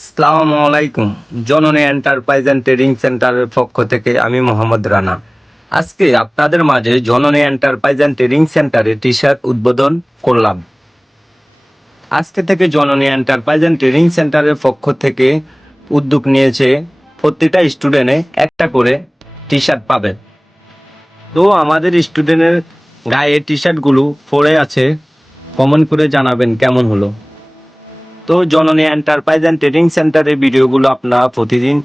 আসসালামু আলাইকুম। জননী এন্টারপ্রাইজ অ্যান্ড ট্রেডিং সেন্টারের পক্ষ থেকে আমি মোহাম্মদ রানা। আজকে আপনাদের মাঝে জননী এন্টারপ্রাইজ অ্যান্ড ট্রেডিং সেন্টারে টি শার্ট উদ্বোধন করলাম। আজকে থেকে জননী এন্টারপ্রাইজ অ্যান্ড ট্রেডিং সেন্টারের পক্ষ থেকে উদ্যোগ নিয়েছে প্রত্যেকটা স্টুডেন্টে একটা করে টি শার্ট পাবে। তো আমাদের স্টুডেন্টের গায়ে টি শার্টগুলো পরে আছে, কমেন্ট করে জানাবেন কেমন হলো। তো জননী এন্টারপ্রাইজ অ্যান্ড ট্রেডিং সেন্টারের ভিডিওগুলো আপনারা প্রতিদিন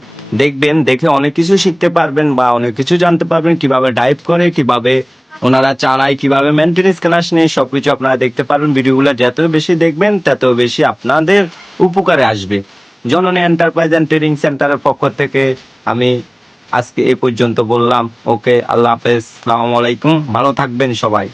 দেখবেন, দেখে অনেক কিছু শিখতে পারবেন বা অনেক কিছু জানতে পারবেন, কিভাবে ডাইভ করে, কিভাবে ওনারা চালায়, কিভাবে মেনটেন্স ক্লাস নিয়ে সবকিছু আপনারা দেখতে পারবেন। ভিডিওগুলো যত বেশি দেখবেন তত বেশি আপনাদের উপকারে আসবে। জননী এন্টারপ্রাইজ অ্যান্ড ট্রেডিং সেন্টারের পক্ষ থেকে আমি আজকে এই পর্যন্ত বললাম। ওকে, আল্লাহ হাফেজ, আসসালামু আলাইকুম, ভালো থাকবেন সবাই।